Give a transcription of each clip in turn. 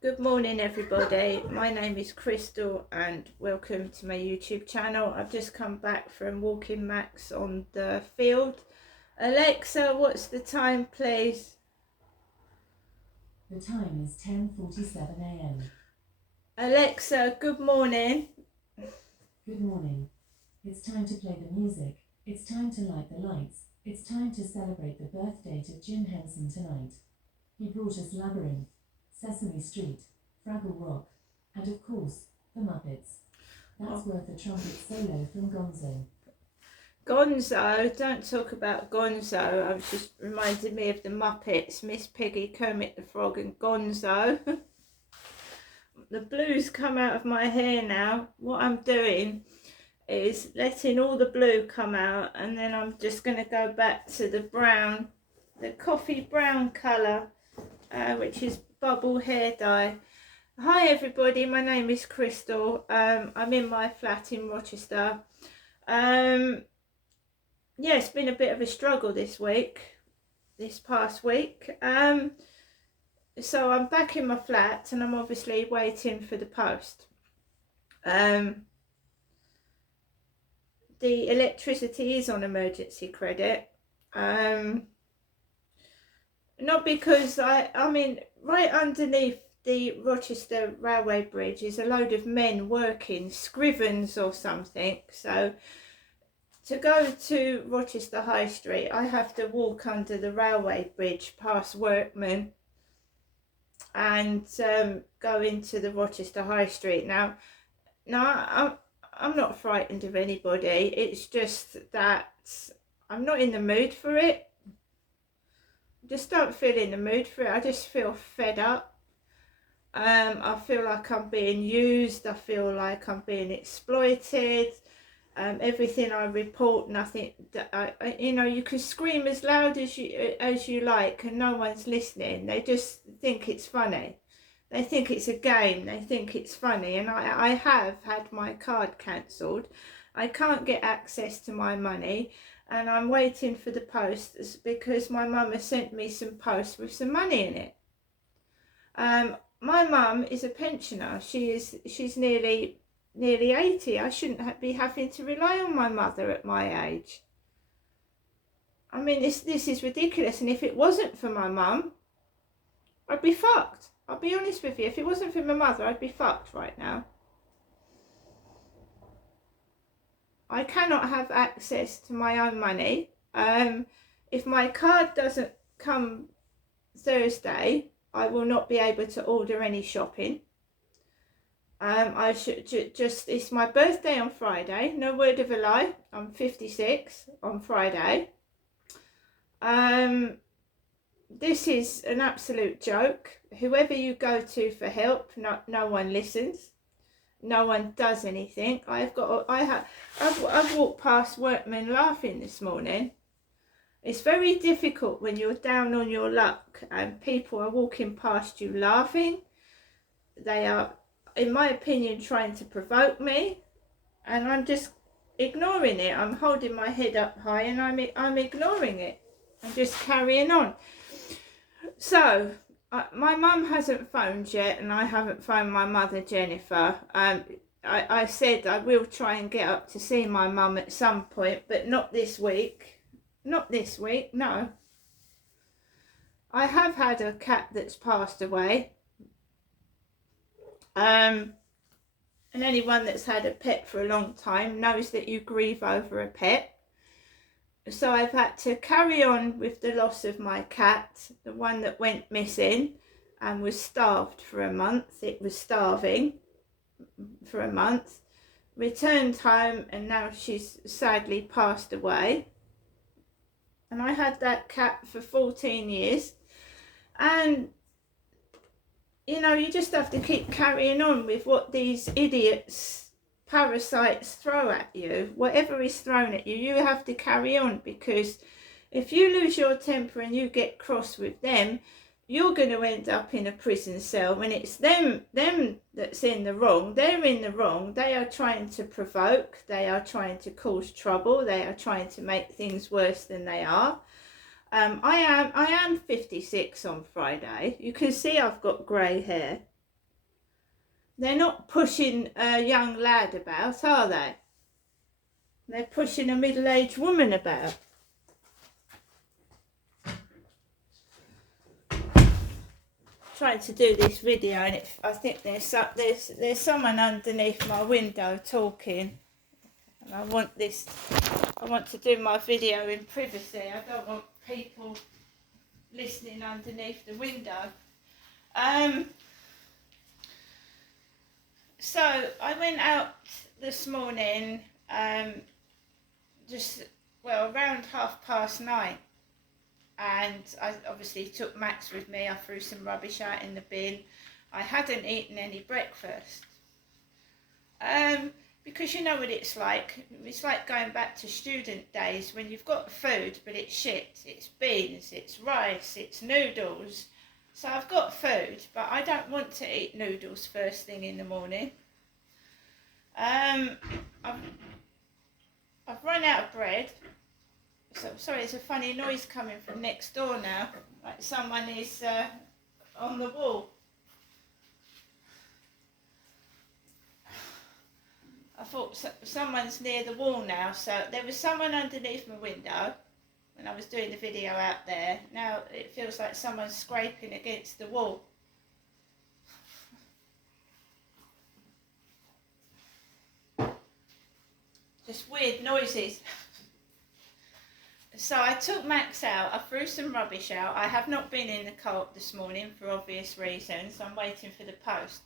Good morning everybody, my name is Crystal and welcome to my YouTube channel. I've just come back from walking Max on the field. Alexa, what's the time please? The time is 10:47 a.m. Alexa, good morning. Good morning. It's time to play the music. It's time to light the lights. It's time to celebrate the birth date of Jim Henson tonight. He brought us Labyrinth, Sesame Street, Fraggle Rock, and of course, The Muppets. That's worth a trumpet solo from Gonzo. Gonzo, don't talk about Gonzo. I was just reminded me of the Muppets, Miss Piggy, Kermit the Frog and Gonzo. The blues come out of my hair now. What I'm doing is letting all the blue come out, and then I'm just going to go back to the brown, the coffee brown colour, which is bubble hair dye. Hi everybody, my name is Crystal. I'm in my flat in Rochester. Yeah, it's been a bit of a struggle this past week. So I'm back in my flat and I'm obviously waiting for the post. The electricity is on emergency credit. Not because I mean, right underneath the Rochester Railway Bridge is a load of men working, Scrivens or something. So to go to Rochester High Street, I have to walk under the railway bridge past workmen and go into the Rochester High Street. Now, I'm not frightened of anybody. It's just that I'm not in the mood for it. Just don't feel in the mood for it. I just feel fed up. I feel like I'm being used. I feel like I'm being exploited. Everything I report, nothing. You can scream as loud as you like, and no one's listening. They just think it's funny. They think it's a game. They think it's funny. And I have had my card cancelled. I can't get access to my money. And I'm waiting for the post because my mum has sent me some post with some money in it. My mum is a pensioner. She's nearly 80. I shouldn't be having to rely on my mother at my age. I mean, this is ridiculous. And if it wasn't for my mum, I'd be fucked. I'll be honest with you. If it wasn't for my mother, I'd be fucked right now. I cannot have access to my own money. If my card doesn't come Thursday, I will not be able to order any shopping. I should just, it's my birthday on Friday, no word of a lie, I'm 56 on Friday. This is an absolute joke. Whoever you go to for help, no one listens. No one does anything. I've walked past workmen laughing this morning. It's very difficult when you're down on your luck and people are walking past you laughing. They are, in my opinion, trying to provoke me, and I'm just ignoring it. I'm holding my head up high and I'm ignoring it. I'm just carrying on. So my mum hasn't phoned yet, and I haven't phoned my mother Jennifer. I said I will try and get up to see my mum at some point, but not this week. Not this week, no. I have had a cat that's passed away. And anyone that's had a pet for a long time knows that you grieve over a pet. So I've had to carry on with the loss of my cat, the one that went missing and was starved for a month. It was starving for a month, returned home, and now she's sadly passed away. And I had that cat for 14 years. And you just have to keep carrying on with what these idiots, parasites, throw at you. Whatever is thrown at you, you have to carry on, because if you lose your temper and you get cross with them, you're going to end up in a prison cell. When it's them that's in the wrong, they're in the wrong. They are trying to provoke, they are trying to cause trouble, they are trying to make things worse than they are. I am 56 on Friday. You can see I've got grey hair. They're not pushing a young lad about, are they? They're pushing a middle-aged woman about. Trying to do this video, and I think there's someone underneath my window talking, and I want to do my video in privacy. I don't want people listening underneath the window. So I went out this morning, around 9:30, and I obviously took Max with me. I threw some rubbish out in the bin. I hadn't eaten any breakfast. Because you know what it's like. It's like going back to student days when you've got food, but it's shit. It's beans, it's rice, it's noodles. So I've got food, but I don't want to eat noodles first thing in the morning. I've run out of bread. So sorry, there's a funny noise coming from next door now. Like someone is on the wall. I thought someone's near the wall now. So there was someone underneath my window when I was doing the video out there. Now it feels like someone's scraping against the wall. Just weird noises. So I took Max out, I threw some rubbish out. I have not been in the co-op this morning for obvious reasons. I'm waiting for the post.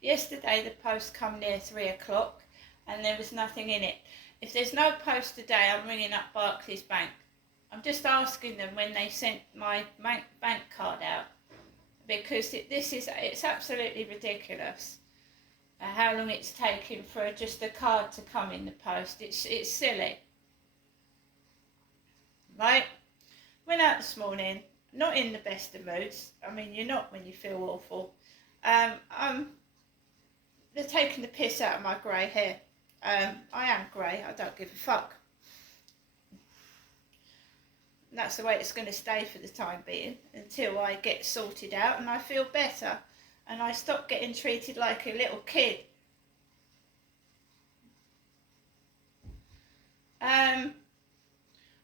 Yesterday the post come near 3 o'clock and there was nothing in it. If there's no post today, I'm ringing up Barclays Bank. I'm just asking them when they sent my bank card out, because it's absolutely ridiculous how long it's taking for just a card to come in the post. It's silly. Right? Went out this morning, not in the best of moods. I mean, you're not when you feel awful. They're taking the piss out of my grey hair. I am grey, I don't give a fuck. And that's the way it's going to stay for the time being, until I get sorted out and I feel better. And I stop getting treated like a little kid.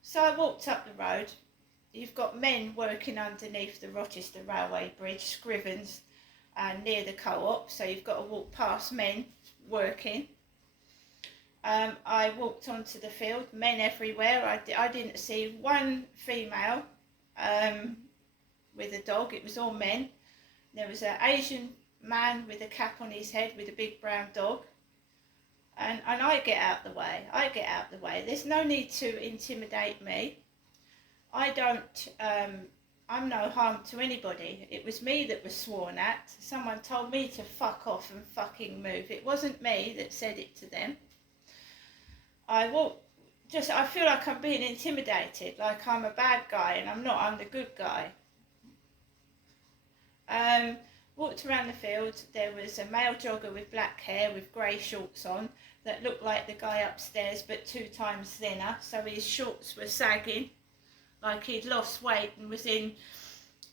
So I walked up the road. You've got men working underneath the Rochester Railway Bridge, Scrivens, near the co-op. So you've got to walk past men working. I walked onto the field, men everywhere. I didn't see one female with a dog. It was all men. There was an Asian man with a cap on his head with a big brown dog. And I get out the way. I get out the way. There's no need to intimidate me. I'm no harm to anybody. It was me that was sworn at. Someone told me to fuck off and fucking move. It wasn't me that said it to them. I feel like I'm being intimidated, like I'm a bad guy, and I'm not. I'm the good guy. Walked around the field. There was a male jogger with black hair with grey shorts on that looked like the guy upstairs but 2 times thinner, so his shorts were sagging like he'd lost weight and was in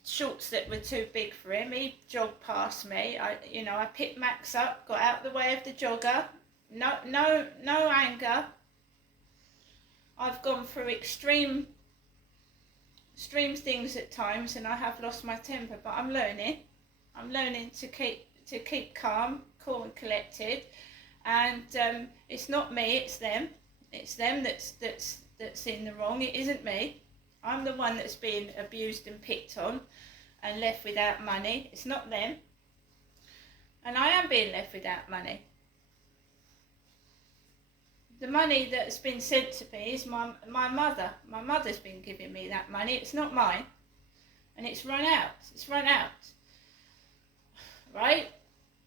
shorts that were too big for him. He jogged past me. I picked Max up, got out the way of the jogger. No anger. I've gone through extreme things at times, and I have lost my temper, but I'm learning. I'm learning to keep calm, cool and collected, and it's not me, it's them. It's them that's in the wrong. It isn't me. I'm the one that's being abused and picked on and left without money. It's not them. And I am being left without money. The money that's been sent to me is my mother. My mother's been giving me that money. It's not mine. And it's run out. It's run out. Right?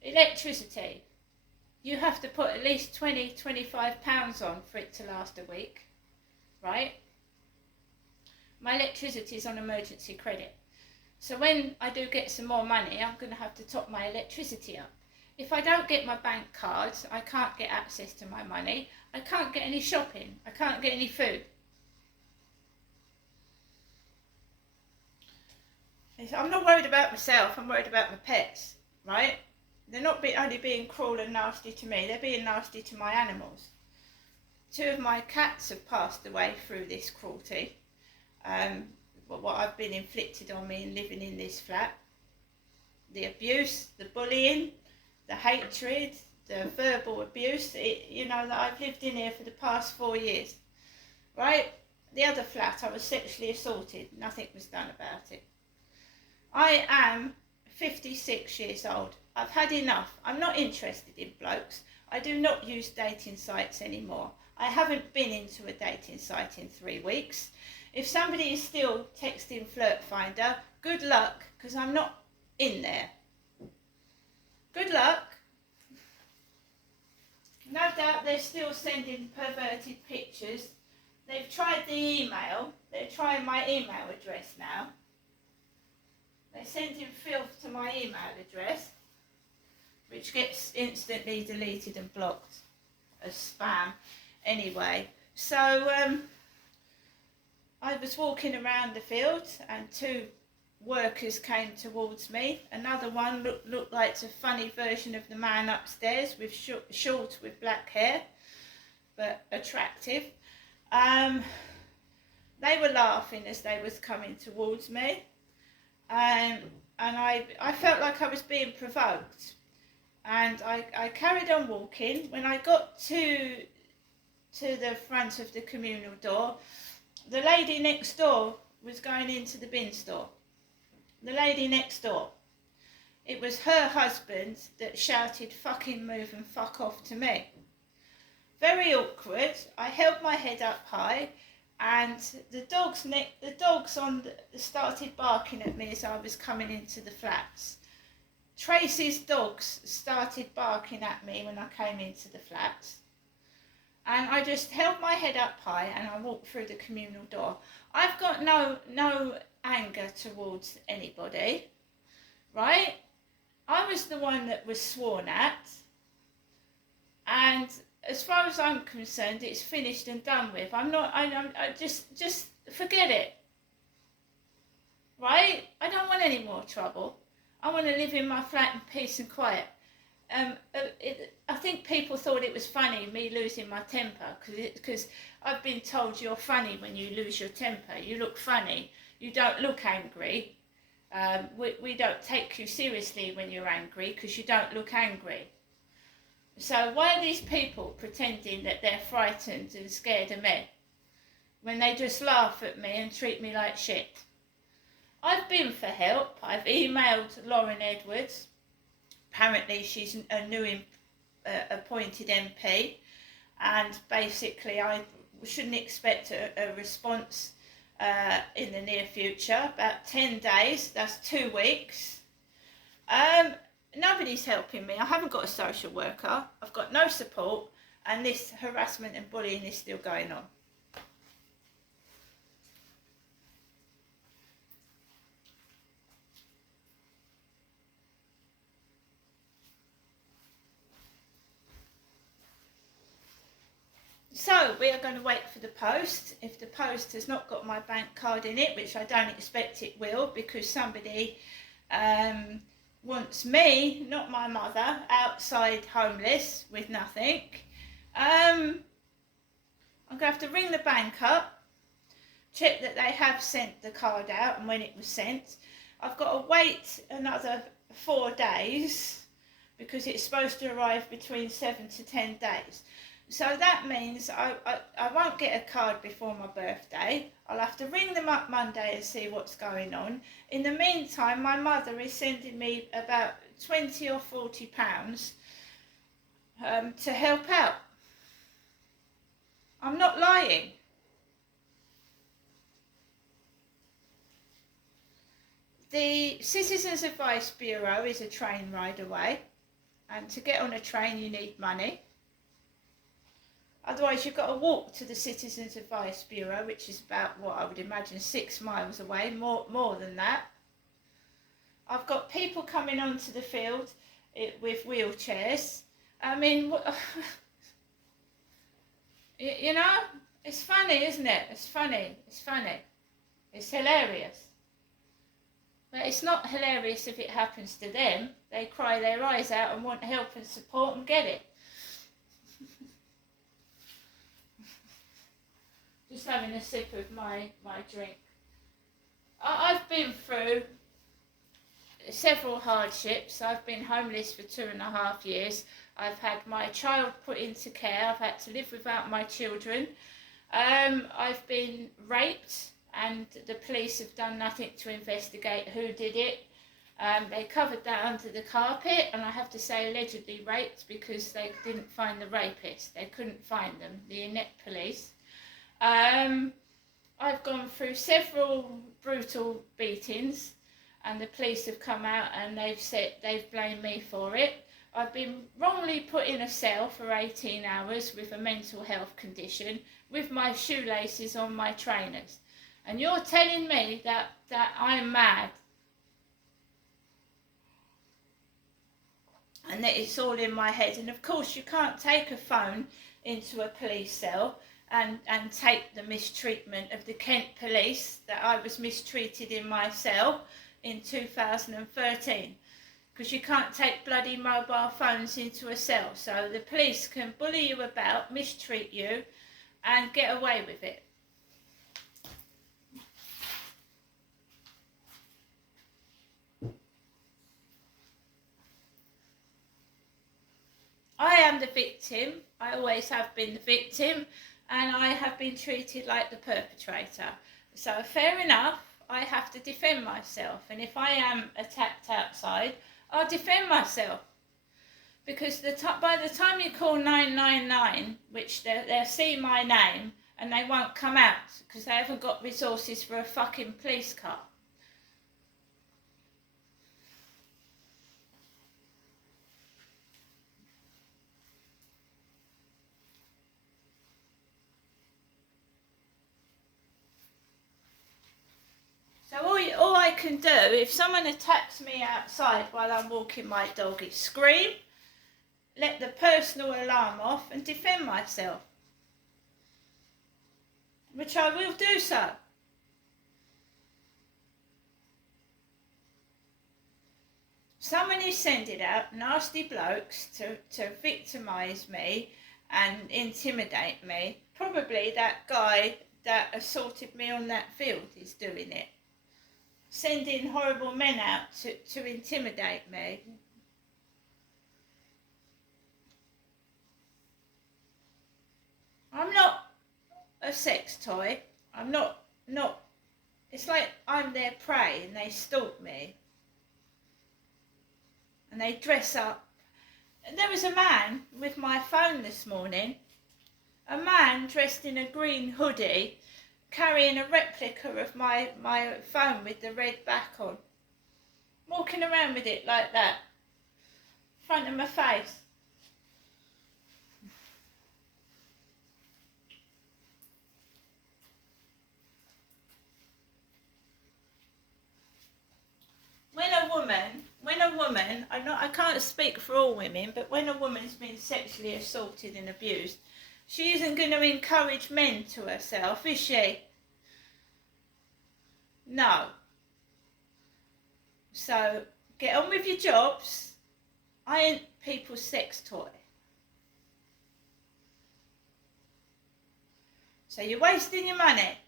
Electricity. You have to put at least £20-25 on for it to last a week. Right? My electricity is on emergency credit. So when I do get some more money, I'm going to have to top my electricity up. If I don't get my bank cards, I can't get access to my money. I can't get any shopping. I can't get any food. I'm not worried about myself. I'm worried about my pets, right? They're not only being cruel and nasty to me, they're being nasty to my animals. 2 of my cats have passed away through this cruelty. What I've been inflicted on me in living in this flat. The abuse, the bullying, the hatred, the verbal abuse, that I've lived in here for the past 4 years. Right? The other flat, I was sexually assaulted. Nothing was done about it. I am 56 years old. I've had enough. I'm not interested in blokes. I do not use dating sites anymore. I haven't been into a dating site in 3 weeks. If somebody is still texting Flirt Finder, good luck, because I'm not in there. Good luck. No doubt they're still sending perverted pictures. They've tried the email. They're trying my email address now. They're sending filth to my email address, which gets instantly deleted and blocked as spam. Anyway, so I was walking around the field and 2 workers came towards me. Another one looked like a funny version of the man upstairs, with short with black hair, but attractive. They were laughing as they was coming towards me, and I felt like I was being provoked, and I carried on walking. When I got to the front of the communal door, the lady next door was going into the bin store. The lady next door. It was her husband that shouted "fucking move and fuck off" to me. Very awkward. I held my head up high, and the dogs started barking at me as I was coming into the flats. Tracy's dogs started barking at me when I came into the flats. And I just held my head up high and I walked through the communal door. I've got no anger towards anybody, right? I was the one that was sworn at, and as far as I'm concerned, it's finished and done with. I just forget it, right? I don't want any more trouble. I want to live in my flat in peace and quiet. I think people thought it was funny, me losing my temper, because I've been told you're funny when you lose your temper. You look funny. You don't look angry. We don't take you seriously when you're angry because you don't look angry. So why are these people pretending that they're frightened and scared of me when they just laugh at me and treat me like shit? I've been for help. I've emailed Lauren Edwards. Apparently she's a new appointed MP, and basically I shouldn't expect a response in the near future. About 10 days, that's 2 weeks. Nobody's helping me. I haven't got a social worker. I've got no support, and this harassment and bullying is still going on. So we are going to wait for the post. If the post has not got my bank card in it, which I don't expect it will, because somebody wants me, not my mother, outside homeless with nothing, I'm going to have to ring the bank up, check that they have sent the card out and when it was sent. I've got to wait another 4 days because it's supposed to arrive between 7 to 10 days. So that means I won't get a card before my birthday. I'll have to ring them up Monday and see what's going on. In the meantime, my mother is sending me about £20 or £40 to help out. I'm not lying. The Citizens Advice Bureau is a train ride away, and to get on a train you need money. Otherwise you've got to walk to the Citizens Advice Bureau, which is about, what I would imagine, 6 miles away, more than that. I've got people coming onto the field with wheelchairs. I mean, what, you know, it's funny, isn't it? It's funny. It's hilarious. But it's not hilarious if it happens to them. They cry their eyes out and want help and support and get it. Just having a sip of my drink. I've been through several hardships. I've been homeless for 2.5 years. I've had my child put into care. I've had to live without my children. I've been raped and the police have done nothing to investigate who did it. They covered that under the carpet, and I have to say allegedly raped because they didn't find the rapist. They couldn't find them, the inept police. I've gone through several brutal beatings and the police have come out and they've blamed me for it. I've been wrongly put in a cell for 18 hours with a mental health condition with my shoelaces on my trainers. And you're telling me that I'm mad and that it's all in my head. And of course you can't take a phone into a police cell and take the mistreatment of the Kent police that I was mistreated in my cell in 2013. Because you can't take bloody mobile phones into a cell. So the police can bully you about, mistreat you and get away with it. I am the victim. I always have been the victim, and I have been treated like the perpetrator. So fair enough, I have to defend myself, and if I am attacked outside, I'll defend myself. Because by the time you call 999, which they'll see my name and they won't come out because they haven't got resources for a fucking police car. So all I can do, if someone attacks me outside while I'm walking my dog, is scream, let the personal alarm off and defend myself. Which I will do so. Someone is sending out nasty blokes to victimise me and intimidate me. Probably that guy that assaulted me on that field is doing it. Sending horrible men out to intimidate me. I'm not a sex toy. I'm not, it's like I'm their prey and they stalk me. And they dress up. And there was a man with my phone this morning. A man dressed in a green hoodie carrying a replica of my phone with the red back on. Walking around with it like that. In front of my face. When a woman, I can't speak for all women, but when a woman's been sexually assaulted and abused, she isn't going to encourage men to herself, is she? No. So, get on with your jobs. I ain't people's sex toy. So you're wasting your money.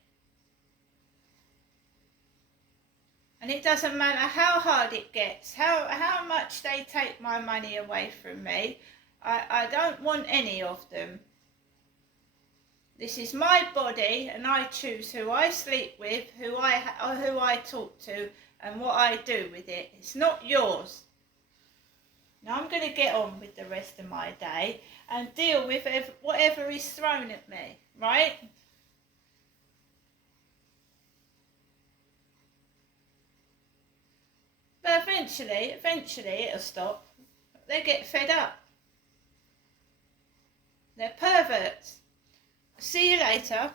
And it doesn't matter how hard it gets, how much they take my money away from me. I don't want any of them. This is my body and I choose who I sleep with, who I talk to and what I do with it. It's not yours. Now I'm going to get on with the rest of my day and deal with whatever is thrown at me, right? But eventually it'll stop. They get fed up. They're perverts. See you later.